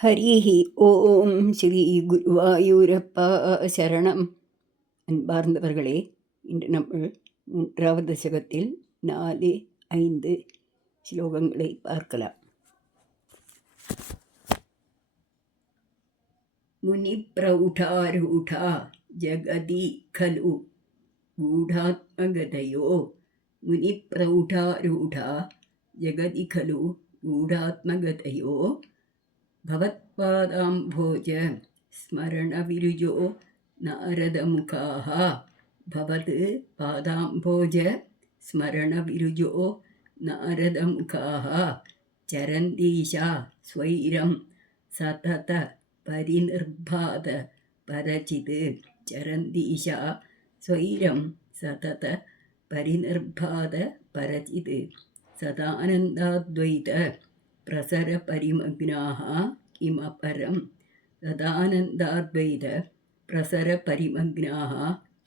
ஹரிஹி ஓம் ஸ்ரீ குருவாயூரப்பா சரணம். அன்பார்ந்தவர்களே, இன்று நம்ம 3வது தசகத்தில் 4, 5 ஸ்லோகங்களை பார்க்கலாம். முனி பிரௌಢாரூಢா ஜகதி கலு கூடாத்மகதயோ. முனி பிரௌಢாரூಢா ஜகதி கலு கூடாத்மகதயோ பவத்பாதாம்போஜ ஸ்மரணவிருஜோ நாரதமுகாः. பவத் பாதாம்போஜ ஸ்மரணவிருஜோ நாரதமுகாः சரந்தீஷா ஸ்வைரம் சதத பரிநிர்பாத பரசித். சரந்தீஷா ஸ்வைரம் சதத பரிநிர்பாத பரசித். சதானந்தாத்வைத பிரசர பரிமக்னாः கிமபரம். சதானந்தாத்வைத பிரசர பரிமக்னாः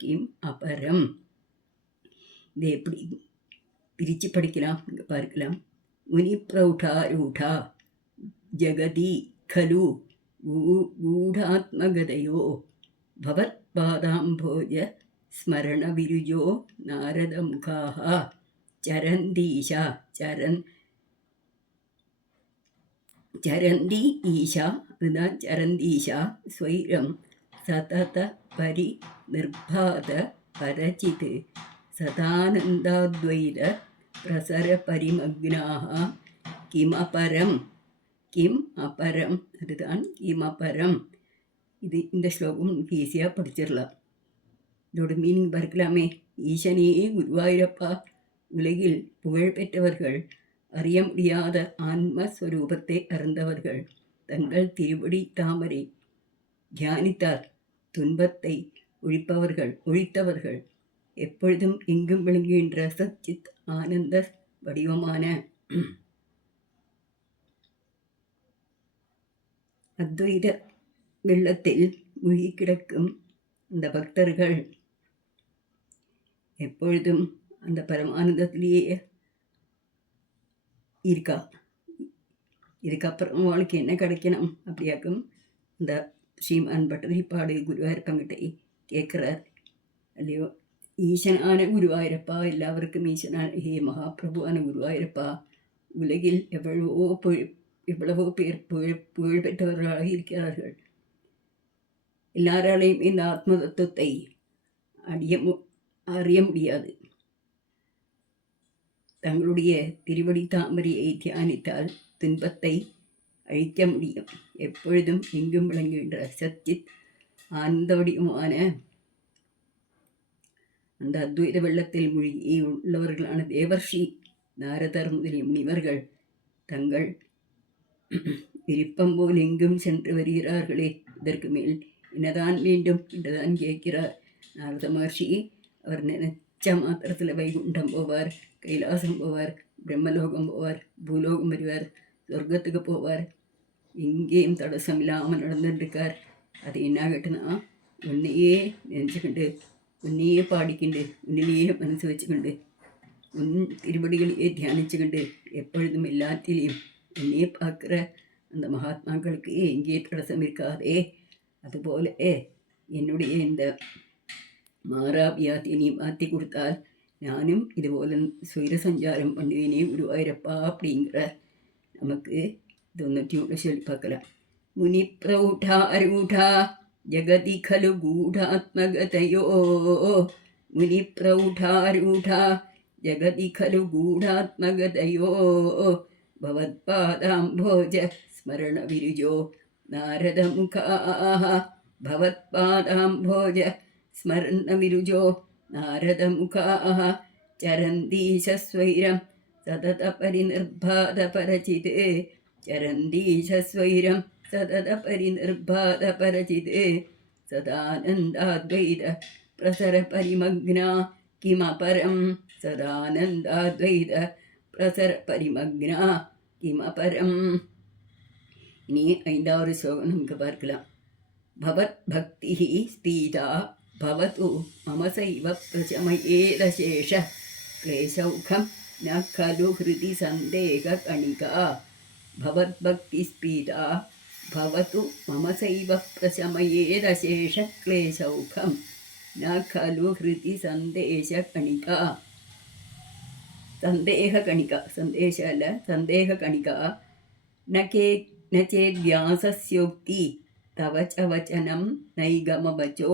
கிம் அபரம். இதை எப்படி பிரித்து படிக்கலாம், இங்கே பார்க்கலாம். முனி பிரௌಢாரூಢா ஜகதி கலு கூடாத்மகதயோ பவத்பாதாம்போஜ ஸ்மரணவிருஜோ நாரதமுகாः சரந்தீஷா சரந்தி ஈஷா, அதுதான் சரந்தீஷா ஸ்வைரம் சதத பரி நிர்பாத பரசித். சதானந்தாத்வைத பிரசர பரிமக்னாः கிமபரம். கிம் அபரம், அதுதான் கிமபரம். இந்த ஸ்லோகம் ஈஸியாக படிச்சிடலாம். இதோட மீனிங் பார்க்கலாமே. ஈசனே குருவாயூரப்பா, உலகில் புகழ் பெற்றவர்கள், அறிய முடியாத ஆன்மஸ்வரூபத்தை அறிந்தவர்கள், தங்கள் திருவடி தாமரை தியானித்தார் துன்பத்தை ஒழித்தவர்கள், எப்பொழுதும் எங்கும் விளங்குகின்ற சச்சித் ஆனந்த வடிவமான அத்வைத வெள்ளத்தில் மூழ்கி கிடக்கும் அந்த பக்தர்கள் எப்பொழுதும் அந்த பரமானந்தத்திலேயே இருக்கா. இதுக்கப்புறம் அவளுக்கு என்ன கிடைக்கணும் அப்படியாக்கும் இந்த ஸ்ரீமான் பட்டதிரிப்பாடு குருவாயூரப்பங்கிட்ட கேட்குறார் இல்லையோ. ஈசனான குருவாயூரப்பா, எல்லாருக்கும் ஈசனான ஹே மகாபிரபுவான குருவாயூரப்பா, உலகில் எவ்வளவோ பேர் புகழ் பெற்றவர்களாக இருக்கிறார்கள். எல்லாராலையும் இந்த ஆத்ம தத்துவத்தை அறிய முடியாது. தங்களுடைய திருவடி தாமரையை தியானித்தால் துன்பத்தை அழிக்க முடியும். எப்பொழுதும் எங்கும் விளங்குகின்ற சச்சித் ஆனந்த வடிவமான அந்த அத்வைத வெள்ளத்தில் மூழ்கி உள்ளவர்களான தேவர்ஷி நாரதர் முதலிய முனிவர்கள் தங்கள் விருப்பம் போல் எங்கும் சென்று வருகிறார்களே, இதற்கு மேல் என்னதான் வேண்டும் என்றுதான் கேட்கிறார் நாரத மகர்ஷி. அவர் நினைச்ச மாத்திரத்தில் வைகுண்டம் போவார், கைலாசம் போவார், பிரம்மலோகம் போவார், பூலோகம் வருவார், சொர்க்கத்துக்கு போவார். எங்கேயும் தடசம் இல்லாமல் நடந்துட்டுருக்கார். அது என்ன ஆகட்டுன்னா, உன்னையே நினச்சிக்கிண்டு, உன்னையே பாடிக்கிண்டு, உன்னிலேயே மனசு வச்சுக்கிண்டு, உன் திருவடிகளையே தியானிச்சுக்கிண்டு, எப்பொழுதும் எல்லாத்திலையும் என்னையே பார்க்குற அந்த மகாத்மாக்களுக்கு எங்கே தடசம் இருக்காதே. அதுபோல என்னுடைய இந்த மாறாவியாத்தை நீ மாற்றி கொடுத்தால் நானும் இதுபோல சுய சஞ்சாரம் பண்ணுவேனே குருவாயூரப்பா அப்படிங்கிற நமக்கு இது 91 சொல்லி பார்க்கலாம். முனி பிரௌಢாரூಢா ஜகதி கலு கூடாத்மகதயோ. முனி பிரௌಢாரூಢா ஜகதி கலு கூடாத்மகதயோ பவத்பாதாம்போஜ ஸ்மரணவிருஜோ நாரதமுகாः. பவத்பாதாம்போஜ ஸ்மரணவிருஜோ நாரதமுகாः சரந்தீஷஸ்வைரம் சதத பரிநிர்பாத பரசித். சரந்தீஷஸ்வைரம் சதத பரிநிர்பாத பரசித். சதானந்தாத்வைத பிரசர பரிமக்னா கிமபரம். சதானந்தாத்வைத பிரசர பரிமக்னா கிமபரம். இனி 5வது ஸ்லோகம் நமக்கு பார்க்கலாம். பவத் பக்தி ஸ்தீதா பவது மமசைவ பிரசமயேதசேஷ क्लेशौखं न खलु हृदि सन्देहकणिका भवद्भक्तिस्पीता भवतु मम सैव प्रशमयेदशेषक्लेशौखं न खलु हृदि सन्देशकणिका सन्देहकणिका सन्देहकणिका न चेद्व्यासस्योक्ति तव च वचनं नैगमवचो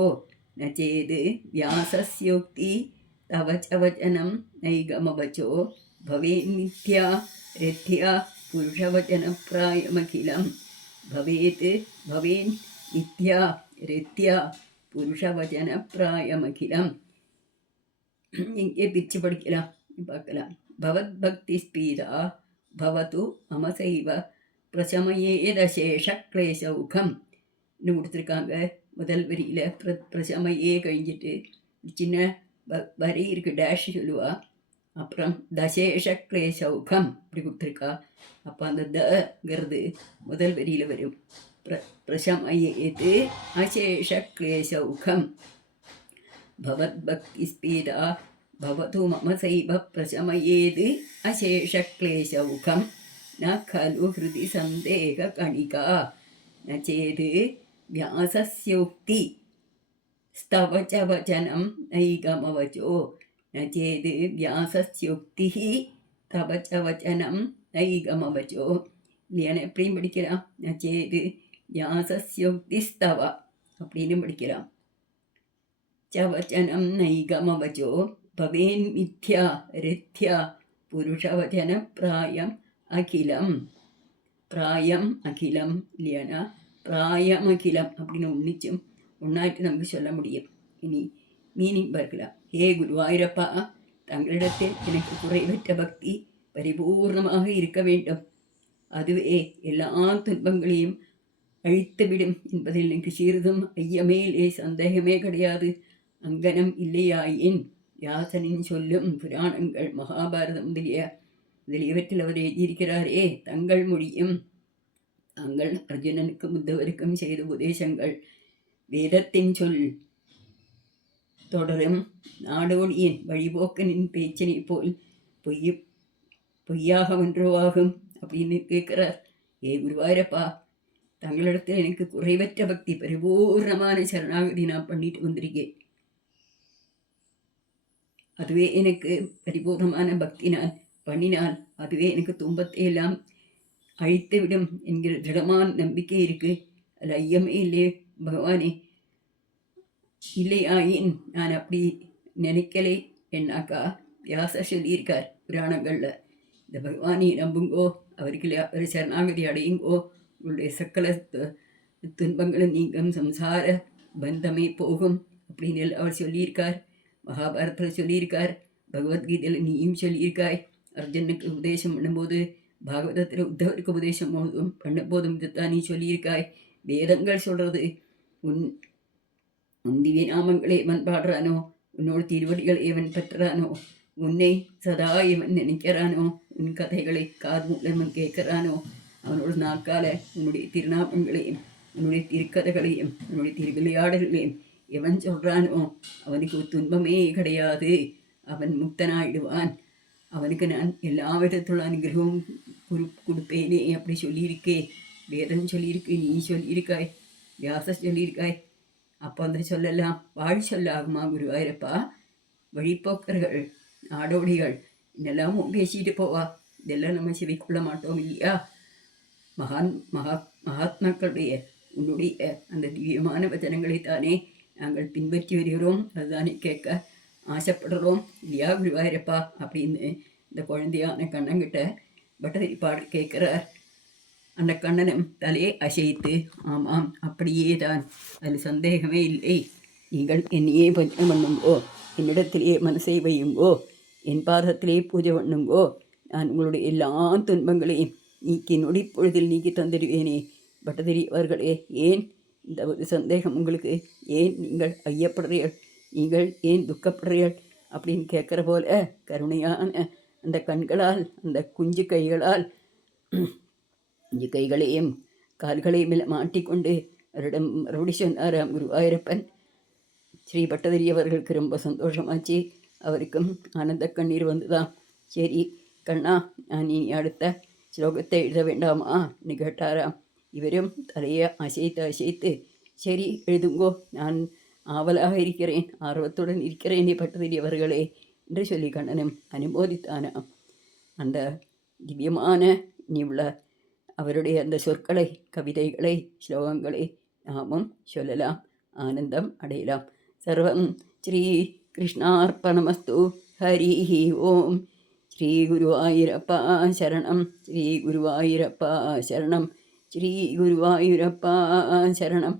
न चेद् व्यासस्योक्ति तव च वचनं नैगमवचो भवेन्मिथ्या रथ्या पुरुषवचनप्रायमखिलं भवेन् मिथ्या रथ्या पुरुषवचनप्रायमखिலம். இங்கே பிரித்து படிக்கலாம், பார்க்கலாம். பவத் பக்தி ஸ்பீதா பவது மமசைவ பிரசமயேதசேஷ கிளேசௌகம் கொடுத்துருக்காங்க. முதல் வரியில் பிரசமையே கழிஞ்சிட்டு சின்ன வரி இருக்கு, டேஷ் சொல்லுவா. அப்புறம் தசேஷ கிளேசௌகம் இப்படி கொடுத்துருக்கா. அப்போ அந்த தங்கிறது முதல் வரியில் வரும். பிரசமயேது அசேஷ கிளேசௌகம் பவத் பக்தி ஸ்பீதா பவது மம சைவ பிரசமயேது அசேஷ கிளேசௌகம் ந खलु हृदि सन्देहकणिका न चेद् व्यासस्योक्ति स्तव च वचनं नैगमवचो न चेद् व्यासस्योक्तिः तव च वचनं नैगमवचो. இல்லையான எப்படியும் படிக்கலாம். न चेद् व्यासस्योक्तिस्तव அப்படின்னு படிக்கலாம். च वचनं नैगमवचो भवेन् मिथ्या रथ्या पुरुषवचनप्रायम् அகிலம். பிராயம் அகிலம் இல்லையானா பிராயம் அகிலம் அப்படின்னு ஒன்றாயிட்டு நமக்கு சொல்ல முடியும். இனி மீனிங் பார்க்கலாம். ஹே குருவாயூரப்பா, தங்களிடத்தில் எனக்கு குறைவற்ற பக்தி பரிபூர்ணமாக இருக்க வேண்டும். அதுவே எல்லா துன்பங்களையும் அழித்துவிடும் என்பதில் எனக்கு சிறிதும் ஐயமேலே சந்தேகமே கிடையாது. அங்கனம் இல்லையாயின் வியாசனின் சொல்லும் புராணங்கள் மகாபாரதம் இவற்றில் அவர் எழுதியிருக்கிறாரே தங்கள் முடியும். தாங்கள் அர்ஜுனனுக்கும் உத்தவருக்கும் செய்த உபதேசங்கள் வேதத்தின் சொல் தொடரும் நாடோடியின் வழிபோக்கனின் பேச்சினை போல் பொய்யாக ஒன்றுவாகும் அப்படின்னு கேட்கிறார். ஏ குருவாயூரப்பா, தங்களிடத்தில் எனக்கு குறைவற்ற பக்தி பரிபூர்ணமான சரணாகதி நான் பண்ணிட்டு வந்திருக்கேன். அதுவே எனக்கு பரிபூர்ணமான பக்தி நான் பண்ணினால் அதுவே எனக்கு துன்பத்தை எல்லாம் அழித்துவிடும் என்கிற திடமான நம்பிக்கை இருக்கு. அது ஐயமே இல்லையே பகவானே. இல்லையாயின் நான் அப்படி நினைக்கலை என்னாக்கா வியாச சொல்லியிருக்கார் புராணங்களில். இந்த பகவானை நம்புங்கோ, அவருக்கு அவர் சரணாகதி அடையுங்கோ, உங்களுடைய சக்கல துன்பங்களும் நீங்கும், சம்சார பந்தமே போகும் அப்படின்னு அவர் சொல்லியிருக்கார். மகாபாரதத்தில் சொல்லியிருக்கார், பகவத்கீதையில் நீயும் சொல்லியிருக்காய். அர்ஜுனுக்கு உபதேசம் பண்ணும்போது பாகவதத்தில் உத்தவருக்கு உபதேசம் பண்ணும்போதும் இதுதான் நீ சொல்லியிருக்காய். வேதங்கள் சொல்கிறது உன் திவ்ய நாமங்களை எவன் பாடுறானோ, உன்னோட திருவடிகள் எவன் பெற்றானோ, உன்னை சதா எவன் நினைக்கிறானோ, உன் கதைகளை காது மூலம் கேட்கிறானோ, அவனோட நாக்கால உன்னுடைய திருநாமங்களையும் உன்னுடைய திருக்கதைகளையும் உன்னுடைய திருவிளையாடல்களையும் எவன் சொல்கிறானோ அவனுக்கு ஒரு துன்பமே கிடையாது, அவன் முக்தனாயிடுவான். அவனுக்கு நான் எல்லா விதத்துள்ள அனுகிரகமும் கொடுப்பேனே அப்படி சொல்லியிருக்கே. வேதம் சொல்லியிருக்கு, நீ சொல்லியிருக்காய், வியாச சொல்லியிருக்காய். அப்போ அந்த சொல்லலாம் வாழ் சொல்லாகுமா குருவாயூரப்பா? வழிப்போக்கர்கள் நாடோடிகள் இதெல்லாமும் பேசிட்டு போவா. இதெல்லாம் நம்ம செவிக்கொள்ள மாட்டோம் இல்லையா? மகாத்மாக்களுடைய உன்னுடைய அந்த திவ்யமான வச்சனங்களைத்தானே நாங்கள் பின்பற்றி வருகிறோம். அதுதானே கேட்க ஆசைப்படுறோம் இல்லையா குருவாயூரப்பா அப்படின்னு இந்த குழந்தையான கண்ணங்கிட்ட பட்டதிரி பாடல் கேட்குறார். அந்த கண்ணனும் தலையை அசைத்து ஆமாம் அப்படியே தான், அதில் சந்தேகமே இல்லை. நீங்கள் என்னையே பஜனை பண்ணுங்கோ, என்னிடத்திலே மனசை வையுங்கோ, என் பாதத்திலே பூஜை பண்ணுங்கோ, நான் உங்களுடைய எல்லா துன்பங்களையும் நீக்கி நொடிப்பொழுதில் நீக்கி தந்துடுவேனே. பட்டதிரி அவர்களே, ஏன் இந்த ஒரு சந்தேகம் உங்களுக்கு? ஏன் நீங்கள் ஐயப்படுறீர்கள்? நீங்கள் ஏன் துக்கப்படுறீர்கள் அப்படின்னு கேட்குற போல கருணையான அந்த கண்களால், அந்த குஞ்சு கைகளால் குஞ்சு கைகளையும் கால்களையும் மாட்டிக்கொண்டு அவரிடம் மறுபடி சொன்னாராம் குருவாயூரப்பன். ஸ்ரீ பட்டதிரி அவர்களுக்கு ரொம்ப சந்தோஷமாச்சு. அவருக்கும் ஆனந்த கண்ணீர் வந்துதான். சரி கண்ணா, நான் இனி அடுத்த ஸ்லோகத்தை எழுத வேண்டாமான்னு கேட்டாராம். இவரும் தலையை அசைத்து அசைத்து, சரி எழுதுங்கோ, நான் ஆவலாக இருக்கிறேன், ஆர்வத்துடன் இருக்கிறேன் பட்டதிரியவர்களே என்று சொல்லி கண்ணனும் அனுமோதித்தானாம். அந்த திவ்யமான இனியுள்ள அவருடைய அந்த சொற்களை, கவிதைகளை, ஸ்லோகங்களை நாமும் சொல்லலாம், ஆனந்தம் அடையலாம். சர்வம் ஸ்ரீ கிருஷ்ணார்ப்பணமஸ்து. ஹரி ஓம். ஸ்ரீ குருவாயூரப்பா சரணம். ஸ்ரீ குருவாயூரப்பா சரணம். ஸ்ரீ குருவாயூரப்பா சரணம்.